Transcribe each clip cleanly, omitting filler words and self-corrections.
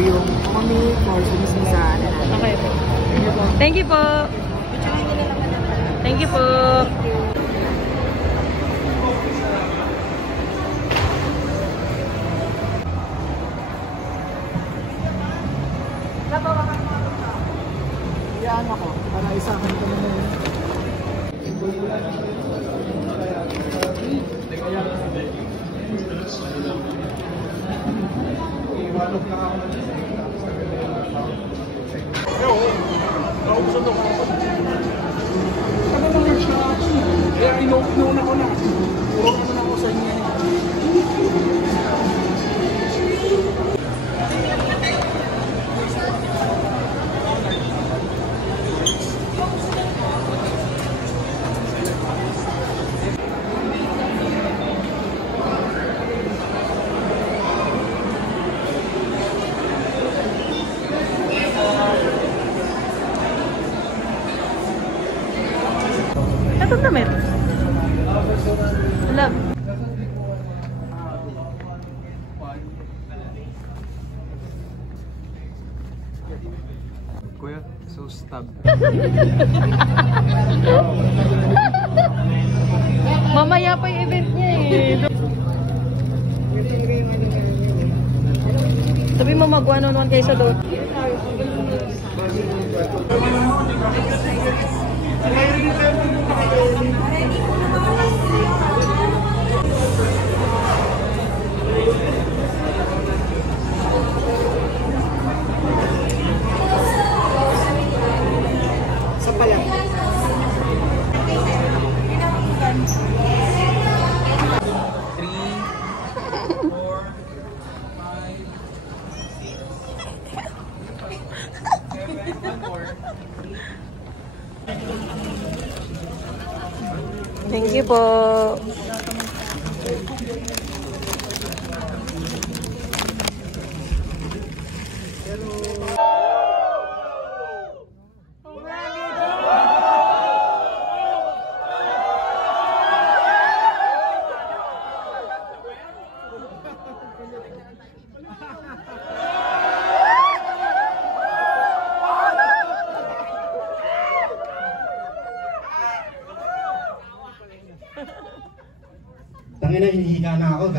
yung mommy or mismo sa ano natin. Okay po. Thank you po. Thank you po. Yan ako, para isahan ko naman. Naubusod ako. Ano naman siya? Kaya inuuna ko na. Puro naman ako sa inyo. Itong damit. Love. Kuya, so stab. Mamaya pa yung event niya eh. Sabi mo mag-one-on-one kayo sa doon. Sa pala. Thank you po. Tangina, hinihiga na ako.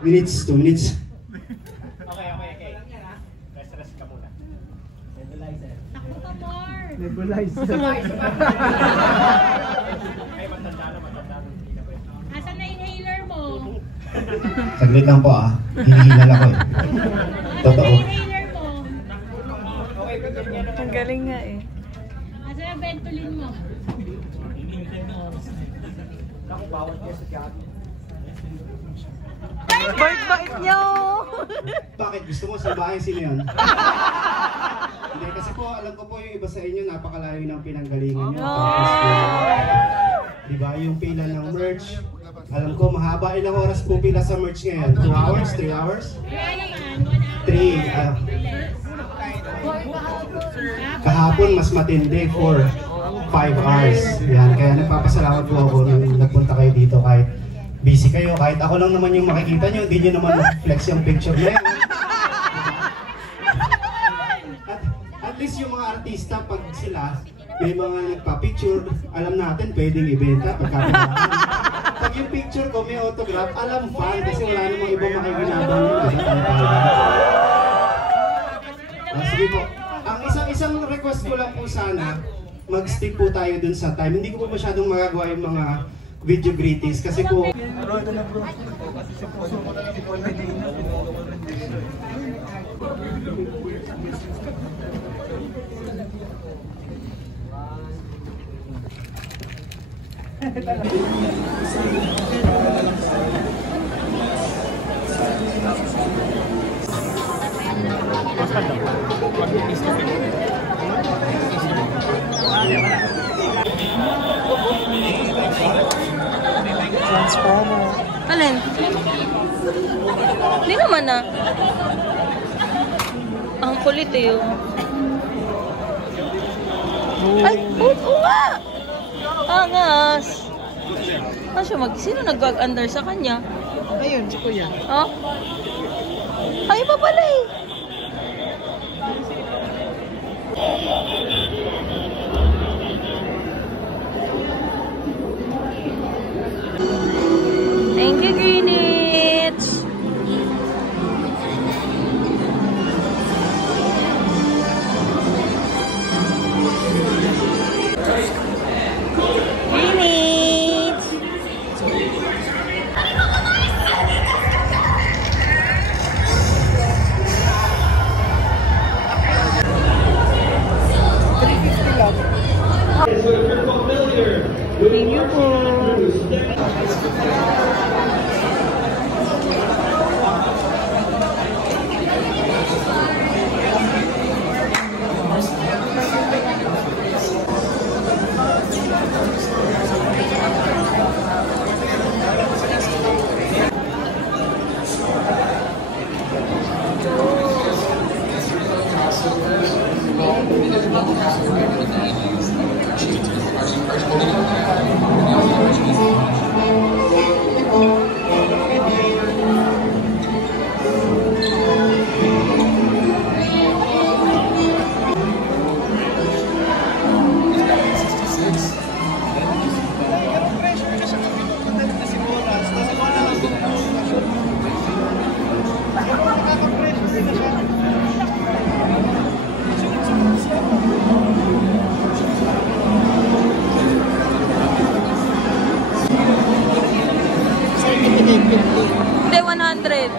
Minutes, 2 minutes. Okay. Rest ka muna. Nebulizer. Takbo ka more. Nebulizer. Ay, matanda na. Asan na inhaler mo? Saglit lang po hinihingal ako eh. Totoo. Inhaler mo. Okay, ganyan naman. Ang galing nga eh. Asan ang Ventolin mo? Ako, bawat kayo sa kaya. Bait niyo! Bakit? Gusto mo salbahin sino yun? Hindi, kasi po alam ko po yung iba sa inyo napakalayo ng pinanggalingan nyo. Diba yung pila ng merch? Alam ko mahaba, ilang oras po pila sa merch ngayon? 2 hours? 3 hours? Kaya naman, 3. Kahapon mas matindi for 5 hours. Yan, kaya nagpapasalamat po ako nung nagpunta kayo dito kahit busy kayo. Kahit ako lang naman yung makikita nyo, hindi nyo naman flex yung picture na yun. At least yung mga artista, pag sila may mga nagpa-picture, alam natin pwedeng ibenta pagkakita. Pag yung picture ko may autograph, alam fan kasi wala namang ibang makikinabang yun. Sige po. Ang isang request ko lang po sana, mag-stick po tayo dun sa time. Hindi ko po masyadong magagawa yung mga video greetings kasi po... Bro, ito na bro. Kasi si Paul Medina, Transformer. Alin? Hindi naman na. Ang kulit eh. Ay, oo nga! Angas! Sino nag-under sa kanya? Ayun, si Kuya. Oh? Ay, pa pala eh. Thank you, Greenwich. Greenwich. Thank you po. Hindi, 100.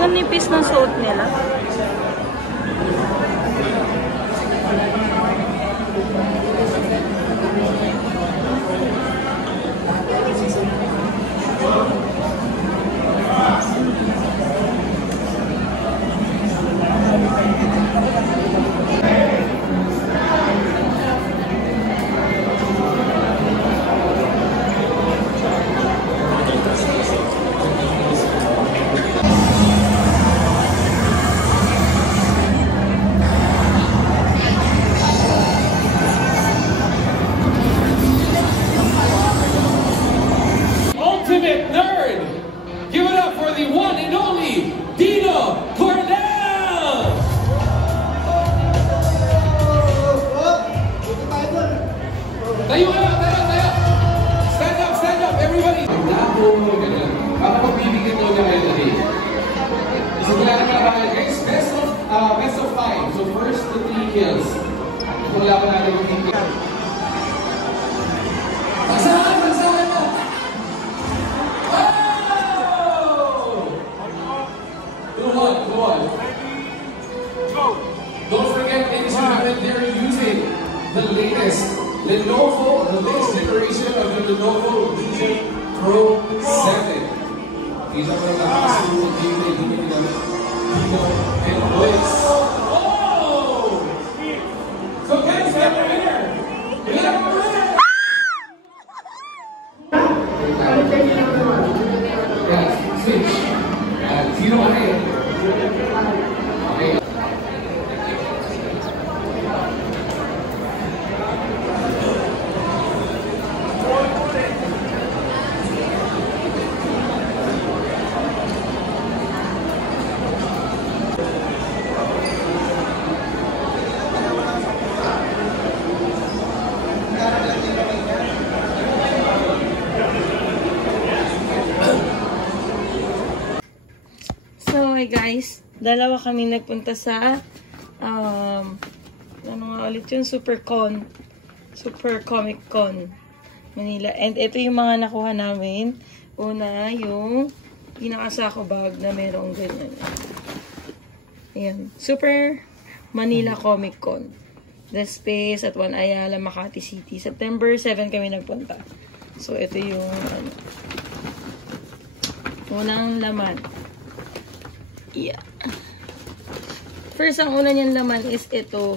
Ang nipis ng suot nila. Ultimate Nerd! Give it up for the one and only Dino Cornell! Tayo kayo, tayo! Stand up, everybody! Naku, ganyan. Baka magbibigyan mo na kayo dali. So, wala na tayo, guys. Best of 5. So, first to 3 kills. Wala pa natin yung 3 kills. Magsahan na! Go on. Don't forget, ladies and gentlemen, they're using the latest Lenovo, the latest generation of the Lenovo Legion Pro 7. These are the last two gameplay Dino and Boys. Oh! So guys, we have a winner! We have a winner! Guys, switch. Dino ahead. Okay. So, hey guys, dalawa kami nagpunta sa ano nga ulit yun? Super Comic Con Manila. And ito yung mga nakuha namin. Una, yung pinakasako bag na merong ganyan. Ayan. Super Manila Comic Con. The Space at One Ayala, Makati City. September 7 kami nagpunta. So, ito yung unang laman. Yeah. First, ang una niyang laman is ito.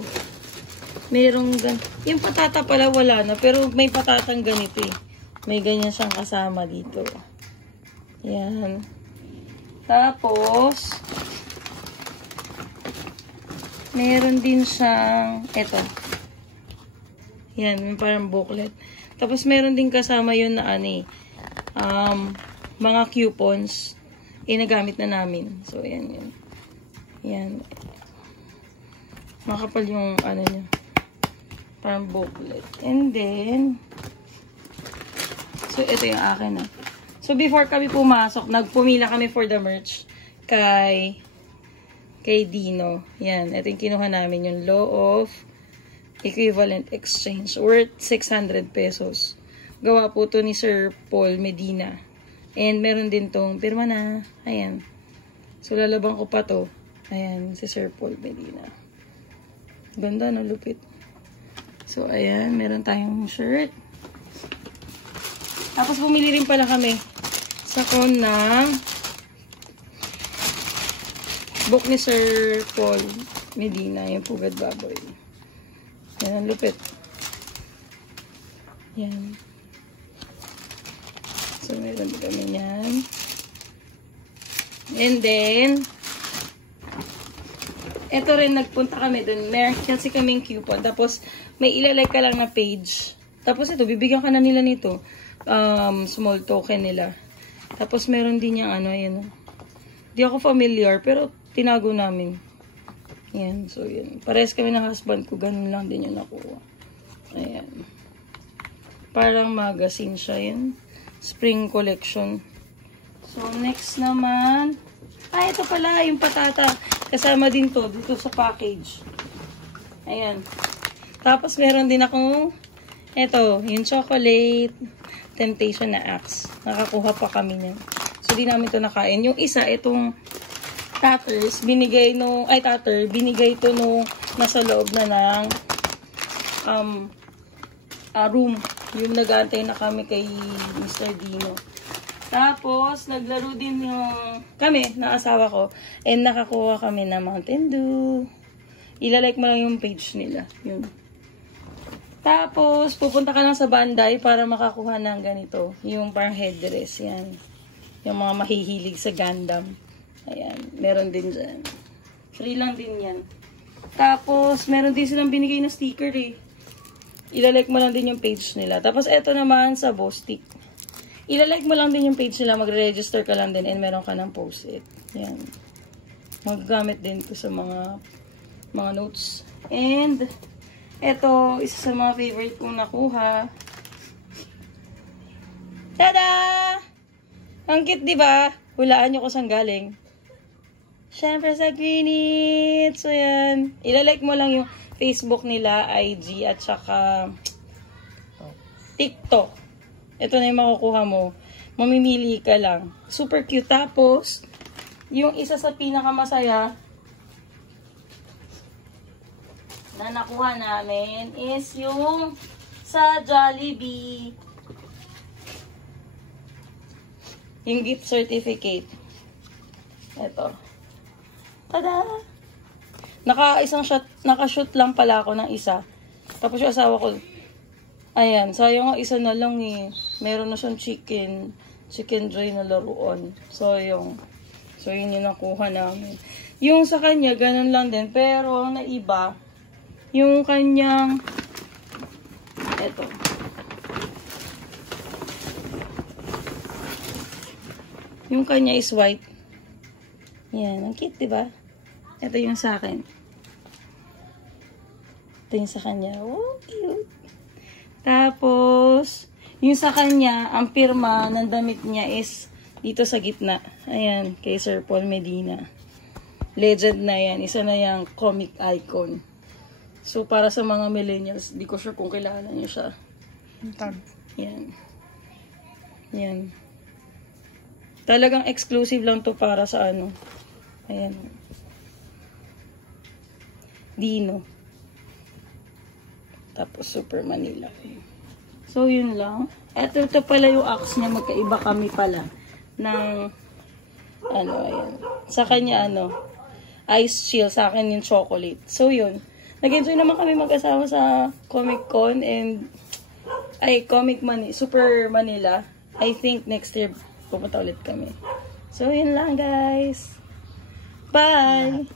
Merong yung patata pala wala na, pero may patatang ganito eh. May ganyan siyang kasama dito. Yan. Tapos, meron din siyang, ito. Yan, yung parang booklet. Tapos, meron din kasama yun na mga coupons. Nagamit na namin. So, yan yun. Yan. Makapal yung, niya. Parang booklet. And then, so, ito yung akin na. So, before kami pumasok, nagpumila kami for the merch kay Dino. Yan. Ito yung kinuha namin, yung Law of Equivalent Exchange. Worth 600 pesos. Gawa po to ni Sir Paul Medina. And meron din tong pirma na. Ayan. So, lalabang ko pa to. Ayan, si Sir Paul Medina. Ganda, no? Lupit. So, ayan. Meron tayong shirt. Tapos, bumili rin pala kami sa ng book ni Sir Paul Medina, yung Pugad Baboy. Yan, ang lupit. Yan. So, meron din kami yan. And then, ito rin, nagpunta kami dun. Meron kasi kaming coupon. Tapos, may ilalike ka lang na page. Tapos, ito, bibigyan ka na nila nito. Small token nila. Tapos, meron din yung ayan. Di ako familiar, pero tinago namin. Yan, so yan. Parehas kami ng husband ko, ganun lang din yung nakuha. Ayan. Parang magazine siya yan. Spring collection. So, next naman. Ito pala, yung patata. Kasama din to, dito sa package. Ayan. Tapos, meron din akong, yung chocolate Temptation na axe. Nakakuha pa kami niyan. So, di namin to nakain. Yung isa, itong tatters, binigay to nung nasa loob na ng room. Yung nag-aantay na kami kay Mr. Dino. Tapos, naglaro din kami, ng asawa ko, and nakakuha kami na Mountain Dew. Ilalike mo lang yung page nila. Yun. Tapos, pupunta ka lang sa Bandai para makakuha ng ganito. Yung parang headdress, yan. Yung mga mahihilig sa Gundam. Ayan, meron din dyan. Free lang din yan. Tapos, meron din silang binigay na sticker eh. Ilalike mo lang din yung page nila. Tapos, eto naman sa Bostik. Ilalike mo lang din yung page nila. Magre-register ka lang din and meron ka ng post-it. Yan. Magagamit din ko sa mga notes. And, eto, isa sa mga favorite kong nakuha. Tada! Ang cute, diba? Hulaan nyo kung saan galing. Siyempre sa Greenit. So, yan. Ilalike mo lang yung Facebook nila, IG, at saka TikTok. Ito na yung makukuha mo. Mamimili ka lang. Super cute. Tapos, yung isa sa pinakamasaya na nakuha namin is yung sa Jollibee. Yung gift certificate. Ito. Tada! Naka-shoot lang pala ako ng isa. Tapos yung asawa ko, ayan, sayang nga isa na lang eh. Meron na siyang chicken joy na laruan. So, yun yung nakuha namin. Yung sa kanya, ganun lang din. Pero, ang naiba, yung kanyang, eto. Yung kanya is white. Yan, ang cute, diba? Ito yung sa akin. Ito yung sa kanya. Oh, cute. Tapos, yung sa kanya, ang pirma ng damit niya is dito sa gitna. Ayan, kay Sir Paul Medina. Legend na yan. Isa na yung comic icon. So, para sa mga millennials, di ko sure kung kilala niyo siya. Yan. Yan. Talagang exclusive lang to para sa Ayan. Dino. Tapos, Super Manila. So, yun lang. Ito pala yung axe niya. Magkaiba kami pala. Ng, ayan. Sa kanya, ice chill. Sa akin yung chocolate. So, yun. Nag-enjoy naman kami mag-asawa sa Comic Con and Super Manila. I think next year pupunta ulit kami. So, yun lang guys. Bye!